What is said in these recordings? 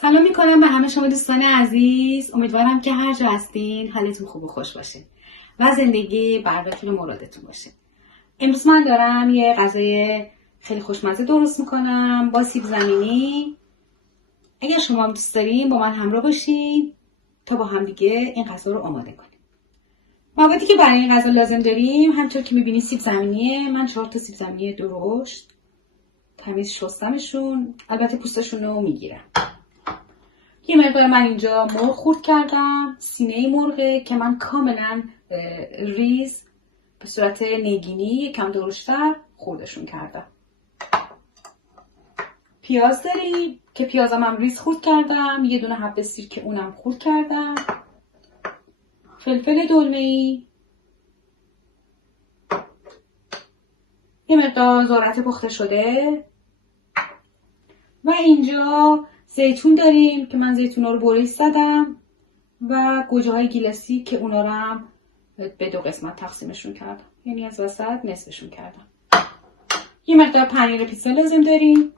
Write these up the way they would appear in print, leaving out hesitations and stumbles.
سلام میکنم به همه شما دوستان عزیز. امیدوارم که هر جا هستین حالتون خوب و خوش باشه و زندگی براتون مرادتون باشه. امروز من دارم یه غذای خیلی خوشمزه درست میکنم با سیب زمینی. اگر شما هم دوست دارین با من همراه باشین تا با هم دیگه این غذا رو آماده کنیم. موادی که برای این غذا لازم داریم همونطور که میبینید سیب زمینیه. من 4 تا سیب زمینی درشت تمیز شستمشون، البته پوستشون رو میگیرم. یه مقدار من اینجا مرغ خورد کردم، سینه مرغه که من کاملا ریز به صورت نگینی یکم درشتر خوردشون کردم. پیاز داریم که پیازم هم ریز خورد کردم، یه دونه حب سیرکه اونم خورد کردم، فلفل دلمه‌ای، یه مقدار ذرت پخته شده و اینجا زیتون داریم که من زیتونا رو برش زدم و گوجه های گیلاسی که اونا رو هم به 2 قسمت تقسیمشون کردم، یعنی از وسط نصفشون کردم. یه مقدار پنیر پیتزا لازم داریم.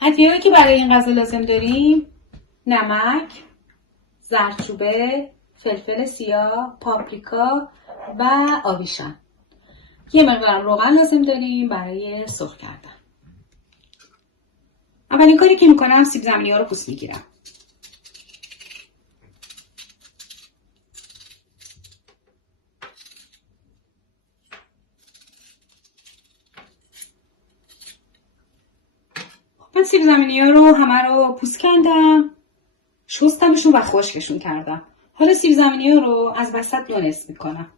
ادویه‌ای که برای این غذا لازم داریم: نمک، زردچوبه، فلفل سیاه، پاپریکا و آویشن. یه مقدار روغن لازم داریم برای سرخ کردن. اولین کاری که میکنم سیب زمینی ها رو پوست میگیرم. من سیب زمینی ها رو همه رو پوست کندم، شستمشون و خشکشون کردم. حالا سیب زمینی ها رو از وسط 2 نصف میکنم.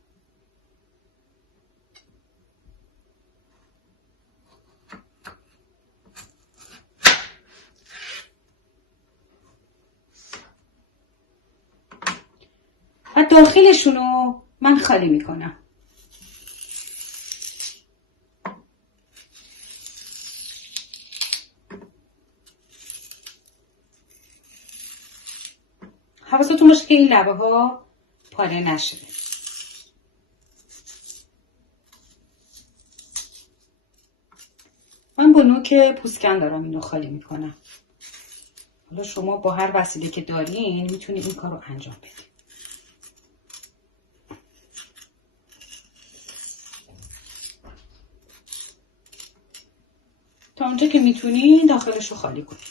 و داخلشون رو من خالی میکنم. حواستون باشه که این لبه ها پاره نشه. من با نوک پوستکن دارم اینو خالی میکنم. حالا شما با هر وسیله که دارین میتونید این کار رو انجام بدید. تا اونجا که میتونین داخلش رو خالی کنین.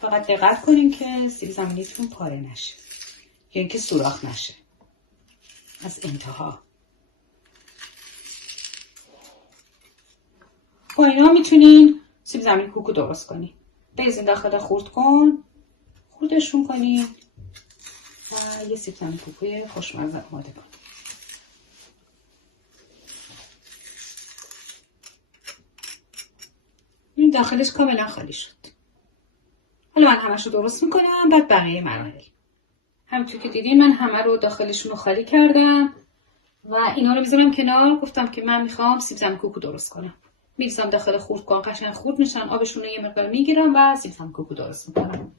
فقط دقت کنین که سیب زمینیتون پاره نشه، یعنی که سوراخ نشه از انتها. با اینا میتونین سیب زمینی کوکو درست کنین. بریزین داخل خردکن، خردشون کنین و یه سیب زمینی کوکوی خوشمزه آماده کنین. این داخلش کاملا خالی شد. حالا من همش رو درست میکنم، بعد بقیه مراحل. همونطور که دیدین من همه رو داخلشون رو خالی کردم و اینا رو میذارم کنار. گفتم که من میخوام سیب زمینی کوکو درست کنم. میریزم داخل خردکن، قشنگ خورد میشن، آبشون رو یه مقدار میگیرم و سیب زمینی کوکو درست میکنم.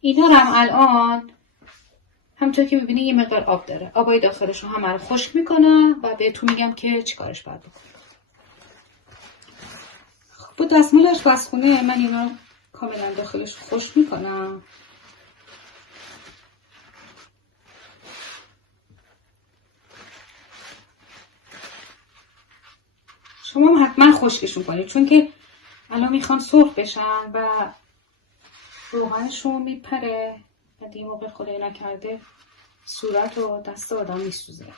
اینا رو هم الان همونطور که میبینین یه مقدار آب داره. آبای داخلش رو همه رو خشک میکنم و بهتون میگم که چیکارش باید بکنم. با دستمال آشپزخونه من اینا کاملا داخلش خشک میکنم. شما هم حتما خشکشون کنید چون که الان میخوان سرخ بشن و روغنشون میپره و دیگه موقع خدای نکرده صورت و دست آدم میسوزه.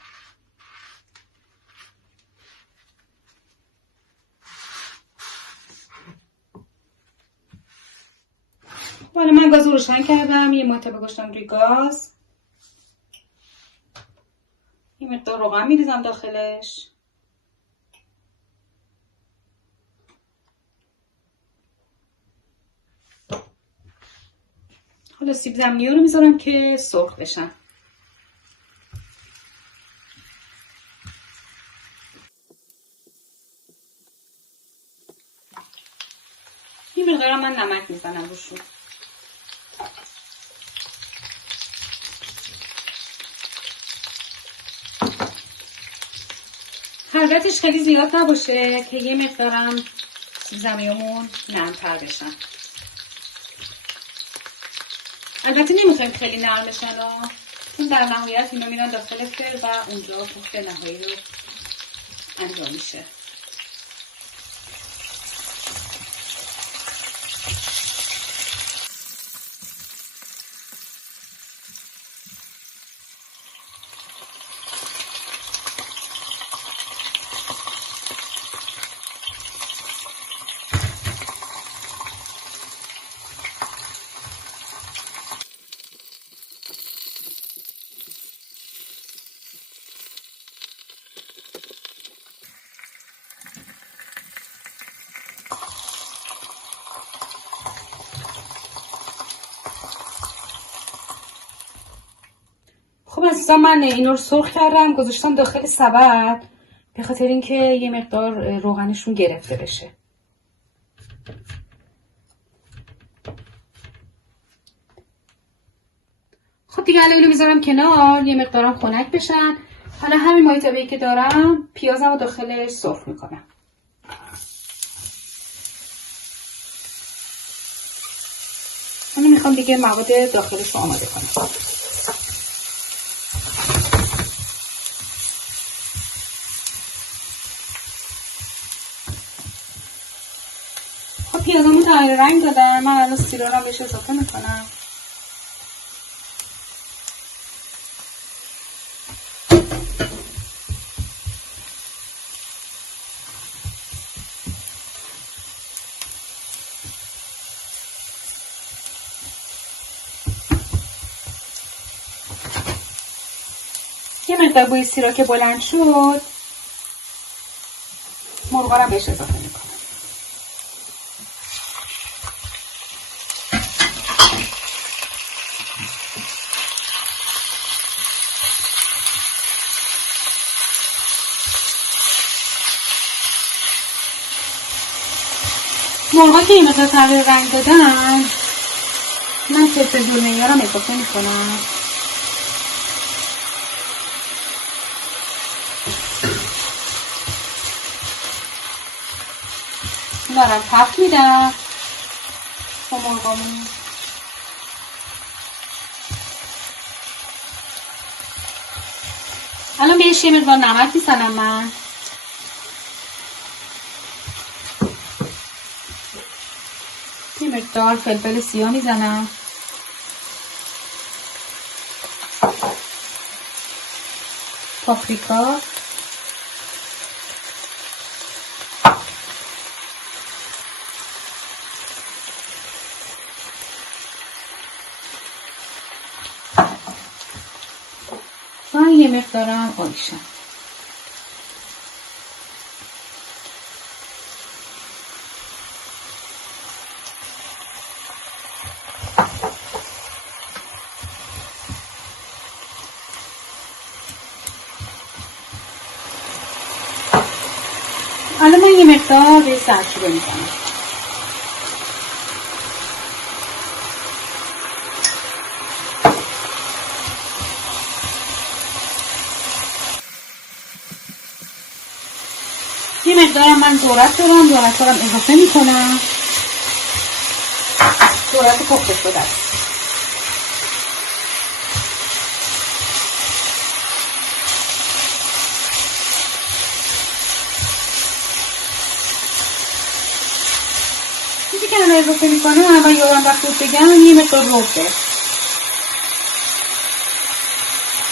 حالا من گاز رو روشن کردم، یه مرتبه گذاشتم روی گاز، یه مقدار روغن میریزم داخلش. حالا سیب زمینی رو میذارم که سرخ بشن. یه مقدارم من نمک میزنم روشون. حرارتش خیلی زیاد نباشه که یه مقدارم زمینمون نرمتر بشن. البته نمیخوایم خیلی نرم بشن چون در نهایت اینا میرن داخل فر و اونجا پخت نهایی رو انجام میشه. خب عزیزان من اینا رو سرخ کردم گذاشتم داخل سبد به خاطر اینکه یه مقدار روغنشون گرفته بشه. خب دیگه الان اینو میذارم کنار یه مقدارم خنک بشن. حالا همین مایه تابه‌ای که دارم پیازم رو داخلش سرخ میکنم. من میخوام دیگه مواد داخلش رو آماده کنم. خب پیازمو تغییر رنگ دادن. من الان سیرارم بهش اضافه میکنم. یه مقدار بوی سیرا که بلند شد مرغا رو بهش اضافه میکنم. مرغا که این مقدار تغییر رنگ دادن من فلفل دورمه‌ایارم اضافه میکنم. دارم تفت میدم با مرغامون. الان بهش یه مقدار نمک میزنم. من یه مقدار فلفل سیاه میزنم. پاپریکا، و یه مقدارم آلیشم. الان من یه مقدار به زردچوبه میزنم. یه مقدارم من ذرت دارم. ذرت دارم اضافه میکنم. ذرت پخته شده است. چیزی که الان اضافه میکنم و یادم رفت بگم یه مقدار ربه.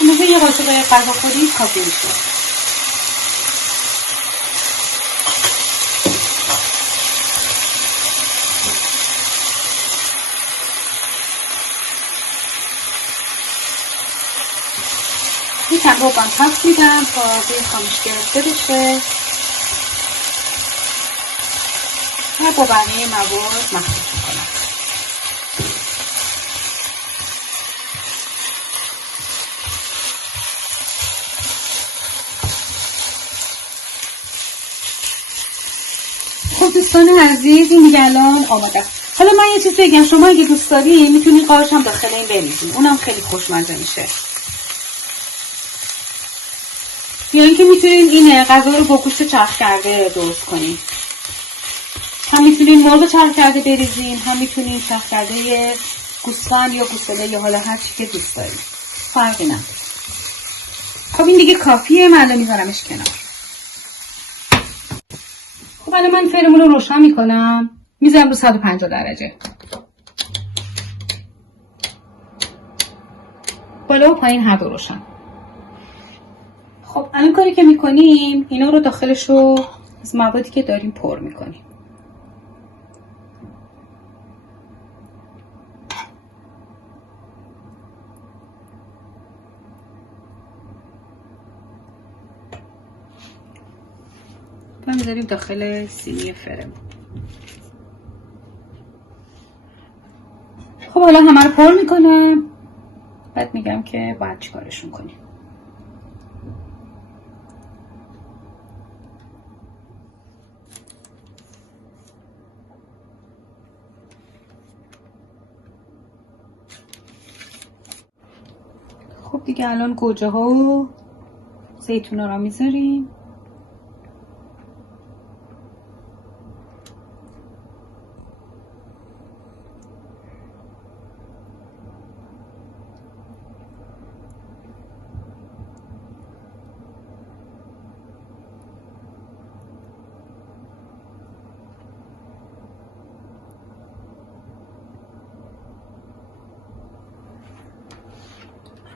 اندازه یه قاشق غذاخوری کافی میشه. یه چند روبان تفت میدم تا روی خامش گرفته بشه و با بقیه مواد مخلوط میکنم. خب دوستان عزیز این دیگه الان آماده است. حالا من یه چیز بگم، شما اگه دوست دارین میتونین قارچ هم داخل این بریزین، اونم خیلی خوشمزه میشه. یا اینکه میتونین این غذا رو با گوشت چرخ کرده درست کنین. هم میتونین مرغ چرخ کرده بریزین، هم میتونین چرخ کرده گوسفند یا گوساله یا حالا هر چی که دوست دارید، فرقی نداره. خب این دیگه کافیه، من الان میذارمش کنار. خب الان من فرمون رو روشن میکنم، میذارم رو 150 درجه، بالا و پایین هر دو روشن. خب الان کاری که میکنیم اینا رو داخلش رو از موادی که داریم پر میکنیم. و میذاریم داخل سینی فرم. خب حالا همه رو پر میکنم، بعد میگم که باید چیکارشون کنیم. خب دیگه الان گوجه ها و زیتون ها رو میذاریم.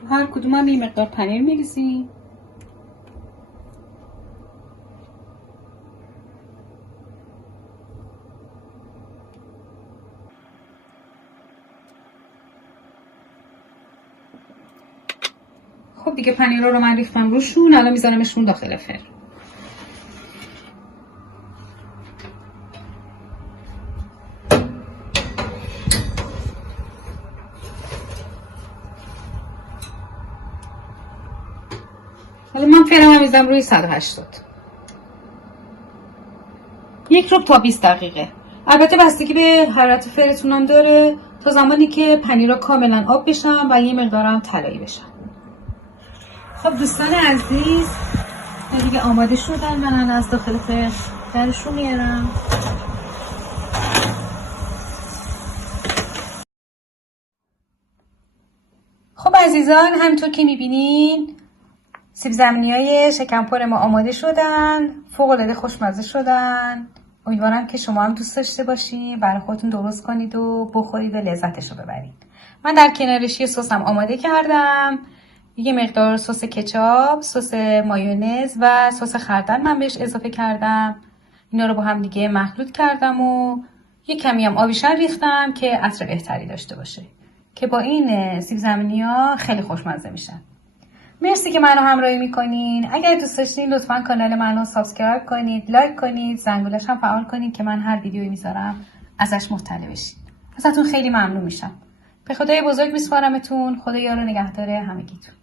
هر کدوم هم یه مقدار پنیر میریزیم. خب دیگه پنیر رو من ریختم روشون، الان میذارمشون داخل فرن. حالا من فرمم میذارم روی 180، 1 ربع تا 20 دقیقه. البته بستگی به حرارت فرتون هم داره، تا زمانی که پنیرها کاملا آب بشن و یه مقدارم طلایی بشن. خب دوستان عزیز دیگه آماده شدن، من الان از داخل فرن درشون میارم. خب عزیزان همینطور که میبینین سیب زمینی‌های شکمپر ما آماده شدن، فوق‌العاده خوشمزه شدن. امیدوارم که شما هم دوست داشته باشین، برای خودتون درست کنید و بخورید و لذتش رو ببرید. من در کنارش یه سسم آماده کردم، یه مقدار سس کچاپ، سس مایونز و سس خردل من بهش اضافه کردم. اینا رو با هم دیگه مخلوط کردم و یه کمی هم آبیشن ریختم که عطر بهتری داشته باشه، که با این سیب زمینی‌ها خیلی خوشمزه میشن. مرسی که منو همراهی میکنین. اگر دوست داشتین لطفا کانال منو سابسکرایب کنید، لایک کنید، زنگولش هم فعال کنید که من هر ویدیویی میذارم ازش مطلع بشید. ازتون خیلی ممنون میشم. به خدای بزرگ میسپارمتون. خدا یار و نگهدار همگیتون.